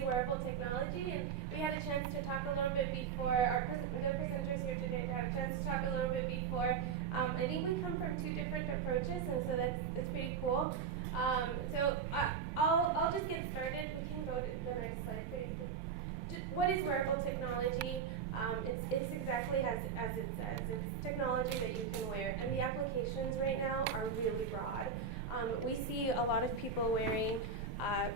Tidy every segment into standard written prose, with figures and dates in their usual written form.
wearable technology, and we had a chance to talk a little bit before, the presenters here today had a chance to talk a little bit before. I think we come from two different approaches, and so that's pretty cool. I'll just get started. We can go to the next slide, please. What is wearable technology? It's exactly as it says. It's technology that you can wear, and the applications right now are really broad. We see a lot of people wearing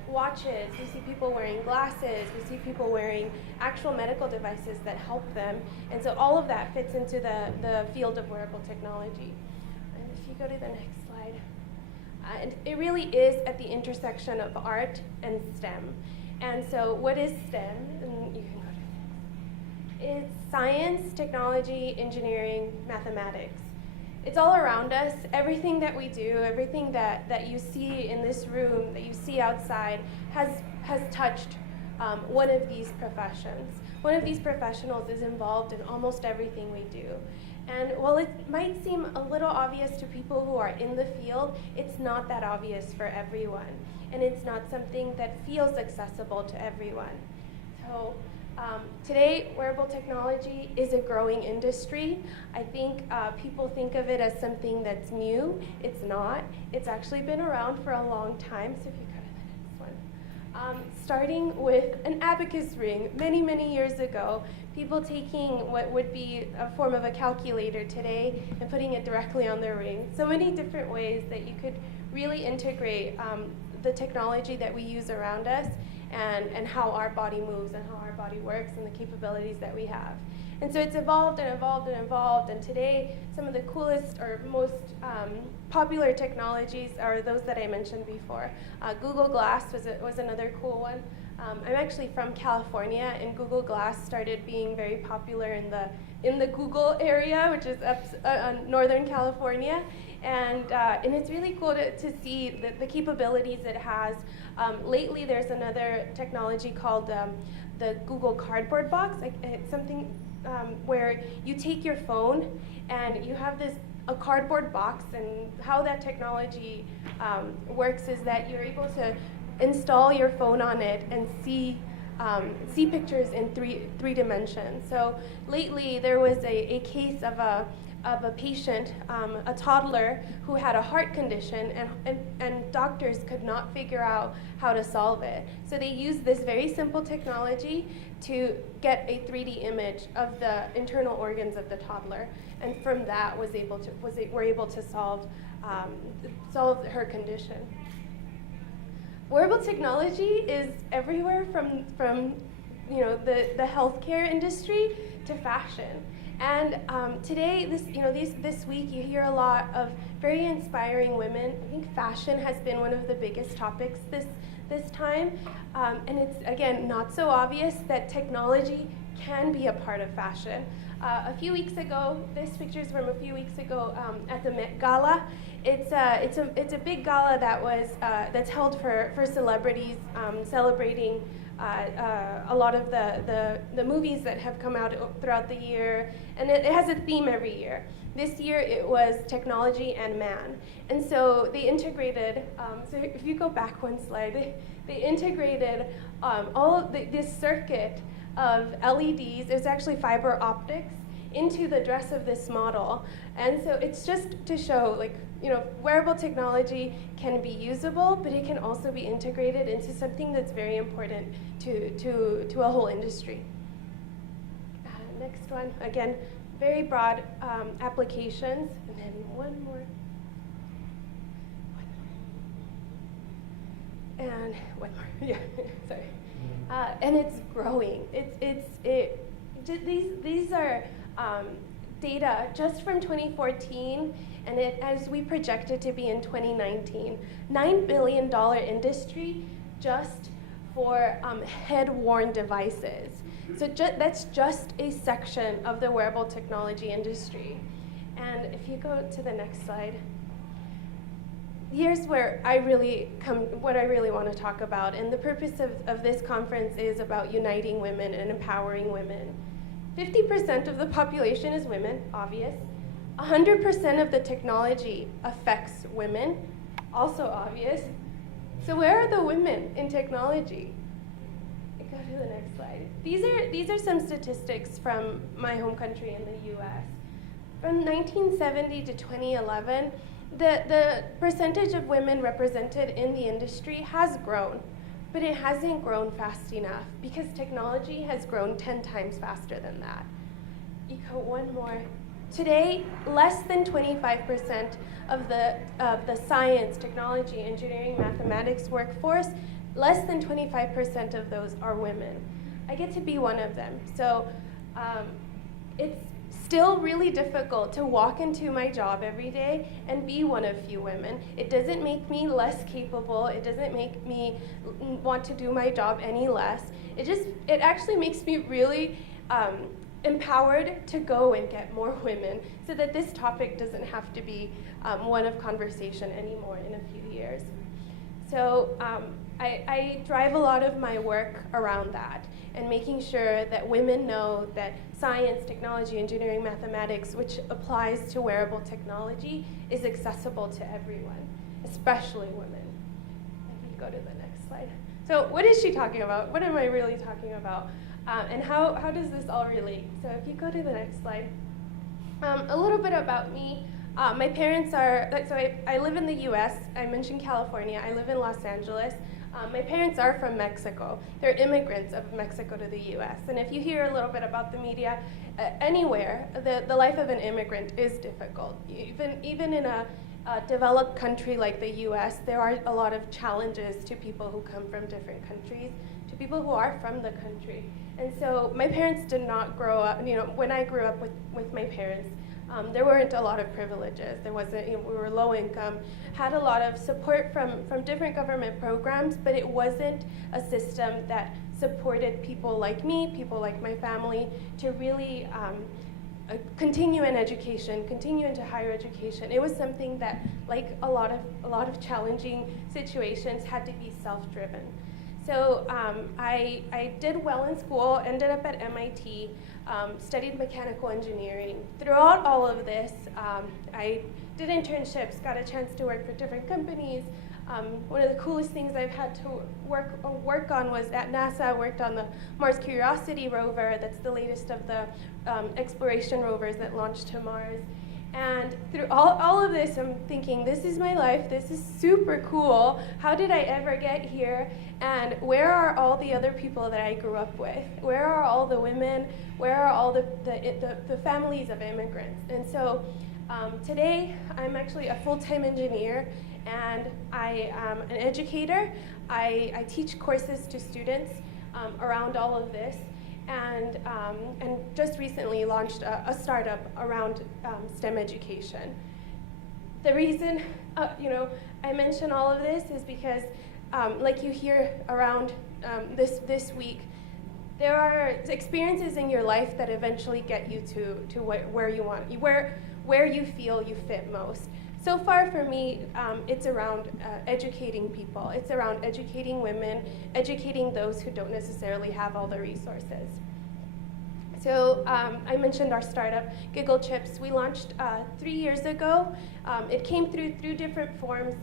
watches, we see people wearing glasses, we see people wearing actual medical devices that help them, and so all of that fits into the field of wearable technology. And if you go to the next slide, and it really is at the intersection of art and STEM. And so what is STEM? And you can go to the next. It's science, technology, engineering, mathematics. It's all around us. Everything that we do, everything that you see in this room, that you see outside, has touched one of these professions. One of these professionals is involved in almost everything we do. And while it might seem a little obvious to people who are in the field, it's not that obvious for everyone. And it's not something that feels accessible to everyone. So today, wearable technology is a growing industry. I think people think of it as something that's new. It's not. It's actually been around for a long time. So if you go to the next one. Starting with an abacus ring many, many years ago, people taking what would be a form of a calculator today and putting it directly on their ring. So many different ways that you could really integrate the technology that we use around us and how our body moves and how our body works and the capabilities that we have. And so it's evolved and evolved and evolved, and today some of the coolest or most popular technologies are those that I mentioned before. Google Glass was another cool one. I'm actually from California, and Google Glass started being very popular in the Google area, which is up Northern California. And it's really cool to see the capabilities it has. Lately, there's another technology called the Google Cardboard box. It's something where you take your phone and you have a cardboard box, and how that technology works is that you're able to install your phone on it and see pictures in three dimensions. So lately, there was a case of a patient, a toddler, who had a heart condition, and doctors could not figure out how to solve it. So they used this very simple technology to get a 3D image of the internal organs of the toddler, and from that were able to solve her condition. Wearable technology is everywhere from the healthcare industry to fashion. And today, this week, you hear a lot of very inspiring women. I think fashion has been one of the biggest topics this time. And it's, again, not so obvious that technology can be a part of fashion. A few weeks ago, this picture's from a few weeks ago at the Met Gala. It's a big gala that's held for celebrities celebrating a lot of the movies that have come out throughout the year, and it has a theme every year. This year it was technology and man, and so they integrated. So if you go back one slide, they integrated this circuit of LEDs. It was actually fiber optics into the dress of this model, and so it's just to show, wearable technology can be usable, but it can also be integrated into something that's very important to a whole industry. Next one, again, very broad applications, and then one more. And one more, yeah, sorry. And it's growing. These are data just from 2014, and as we project it to be in 2019, $9 billion industry just for head-worn devices. So that's just a section of the wearable technology industry. And if you go to the next slide, here's where what I really want to talk about. And the purpose of this conference is about uniting women and empowering women. 50% of the population is women, obvious. 100% of the technology affects women, also obvious. So where are the women in technology? to the next slide. These are some statistics from my home country in the U.S. From 1970 to 2011, the percentage of women represented in the industry has grown, but it hasn't grown fast enough because technology has grown 10 times faster than that. Eco, one more. Today, less than 25% of the science, technology, engineering, mathematics workforce, less than 25% of those are women. I get to be one of them. So it's still really difficult to walk into my job every day and be one of few women. It doesn't make me less capable. It doesn't make me want to do my job any less. It actually makes me really empowered to go and get more women so that this topic doesn't have to be one of conversation anymore in a few years. So I drive a lot of my work around that and making sure that women know that science, technology, engineering, mathematics, which applies to wearable technology, is accessible to everyone, especially women. I can go to the next slide. So what is she talking about? What am I really talking about? And how does this all relate? So if you go to the next slide. A little bit about me. My parents are, so I live in the US. I mentioned California. I live in Los Angeles. My parents are from Mexico. They're immigrants of Mexico to the US. And if you hear a little bit about the media, anywhere, the life of an immigrant is difficult. Even in a developed country like the US, there are a lot of challenges to people who come from different countries, to people who are from the country. And so my parents did not grow up, when I grew up with my parents, there weren't a lot of privileges. There wasn't, we were low income, had a lot of support from different government programs, but it wasn't a system that supported people like me, people like my family, to really continue in education, continue into higher education. It was something that, like a lot of challenging situations, had to be self-driven. So I did well in school, ended up at MIT, studied mechanical engineering. Throughout all of this, I did internships, got a chance to work for different companies. One of the coolest things I've had to work on was at NASA. I worked on the Mars Curiosity rover. That's the latest of the exploration rovers that launched to Mars. And through all of this, I'm thinking, this is my life, this is super cool. How did I ever get here? And where are all the other people that I grew up with? Where are all the women? Where are all the families of immigrants? And so today, I'm actually a full-time engineer, and I am an educator. I teach courses to students around all of this. And just recently launched a startup around STEM education. The reason I mention all of this is because, like you hear around this week, there are experiences in your life that eventually get you to where you want, where you feel you fit most. So far for me, it's around educating people. It's around educating women, educating those who don't necessarily have all the resources. So I mentioned our startup, Giggle Chips. We launched 3 years ago. It came through different forms.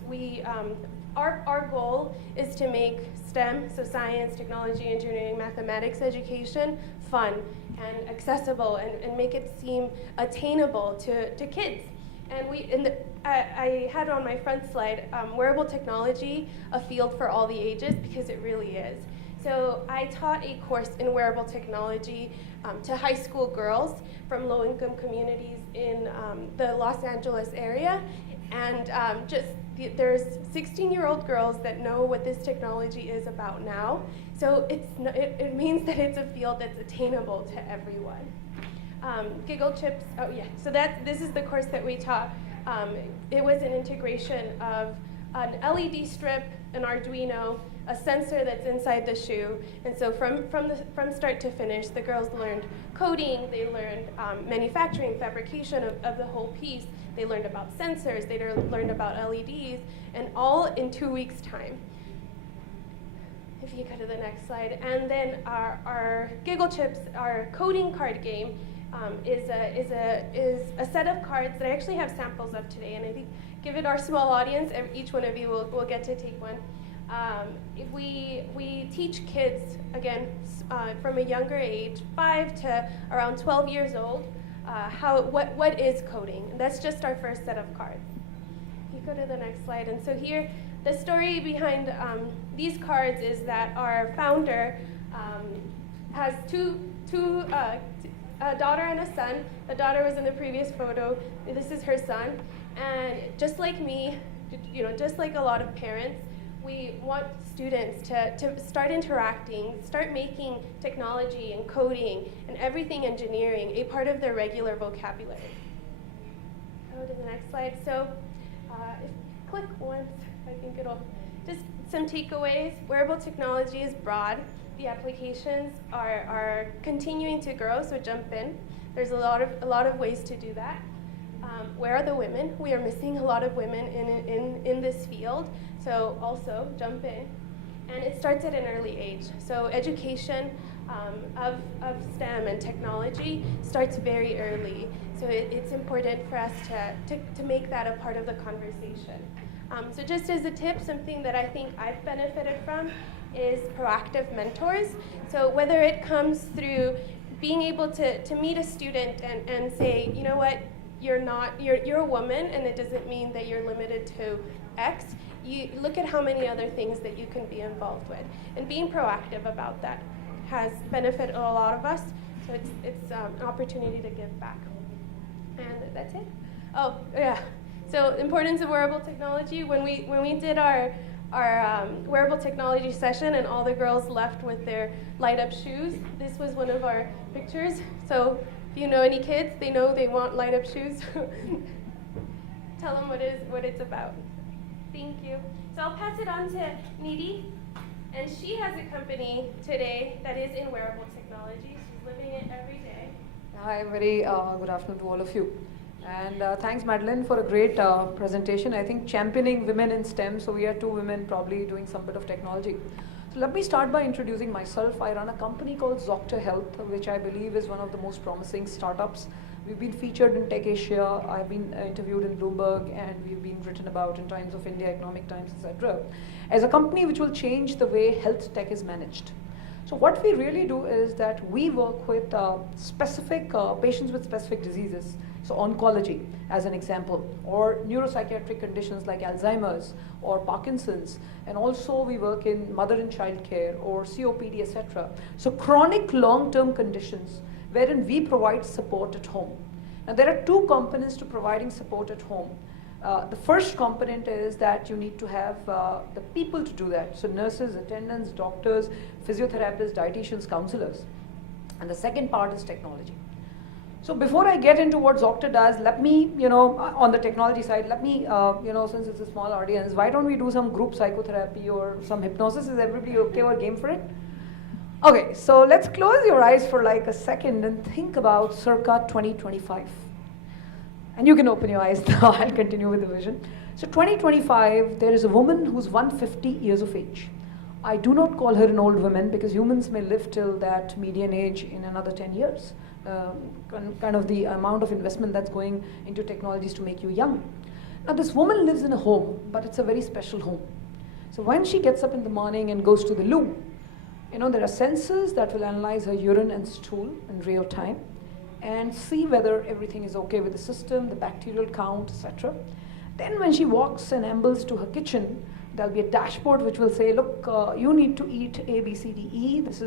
Our goal is to make STEM, so science, technology, engineering, mathematics education, fun and accessible, and make it seem attainable to kids. And I had on my front slide, wearable technology, a field for all the ages, because it really is. So I taught a course in wearable technology to high school girls from low-income communities in the Los Angeles area. And there's 16-year-old girls that know what this technology is about now. So it means that it's a field that's attainable to everyone. Giggle Chips, oh yeah, so this is the course that we taught. It was an integration of an LED strip, an Arduino, a sensor that's inside the shoe. And so from start to finish, the girls learned coding, they learned manufacturing, fabrication of the whole piece. They learned about sensors, they learned about LEDs, and all in 2 weeks' time. If you go to the next slide. And then our Giggle Chips, our coding card game, is a set of cards that I actually have samples of today, and I think, given our small audience, each one of you will get to take one. If we teach kids, again, from a younger age, 5 to around 12 years old, what is coding. And that's just our first set of cards. If you go to the next slide. And so here, the story behind these cards is that our founder has a daughter and a son. The daughter was in the previous photo. This is her son. And just like me, just like a lot of parents, we want students to start interacting, start making technology and coding and everything engineering a part of their regular vocabulary. Go to the next slide. So click once, I think it'll, just some takeaways. Wearable technology is broad. The applications are continuing to grow, so jump in. There's a lot of ways to do that. Where are the women? We are missing a lot of women in this field, so also jump in. And it starts at an early age. So education of STEM and technology starts very early. So it's important for us to make that a part of the conversation. So just as a tip, something that I think I've benefited from is proactive mentors. So whether it comes through being able to meet a student and say, you know what, you're a woman, and it doesn't mean that you're limited to X. You look at how many other things that you can be involved with, and being proactive about that has benefited a lot of us. So it's an opportunity to give back. And that's it. Oh yeah. So importance of wearable technology. When we did our wearable technology session, and all the girls left with their light up shoes, this was one of our pictures. So if you know any kids, they know they want light up shoes. Tell them what it's about. Thank you. So I'll pass it on to Nidhi, and she has a company today that is in wearable technology. She's living it every day. Hi, very good afternoon to all of you. And thanks, Madeline, for a great presentation. I think championing women in STEM, so we are 2 women probably doing some bit of technology. So let me start by introducing myself. I run a company called Zoctor Health, which I believe is one of the most promising startups. We've been featured in Tech Asia, I've been interviewed in Bloomberg, and we've been written about in Times of India, Economic Times, etc. As a company which will change the way health tech is managed. So what we really do is that we work with specific patients with specific diseases. So oncology, as an example, or neuropsychiatric conditions like Alzheimer's or Parkinson's, and also we work in mother and child care or COPD, etc. So chronic long-term conditions wherein we provide support at home. Now there are 2 components to providing support at home. The first component is that you need to have the people to do that. So nurses, attendants, doctors, physiotherapists, dietitians, counselors. And the second part is technology. So before I get into what Zoctor does, let me, on the technology side, let me, since it's a small audience, why don't we do some group psychotherapy or some hypnosis? Is everybody okay or game for it? Okay, so let's close your eyes for like a second and think about circa 2025. And you can open your eyes now, I'll continue with the vision. So 2025, there is a woman who's 150 years of age. I do not call her an old woman because humans may live till that median age in another 10 years. Kind of the amount of investment that's going into technologies to make you young. Now this woman lives in a home, but it's a very special home. So when she gets up in the morning and goes to the loo, there are sensors that will analyze her urine and stool in real time and see whether everything is okay with the system, the bacterial count, etc. Then when she walks and ambles to her kitchen, there'll be a dashboard which will say, look, you need to eat A, B, C, D, E. This is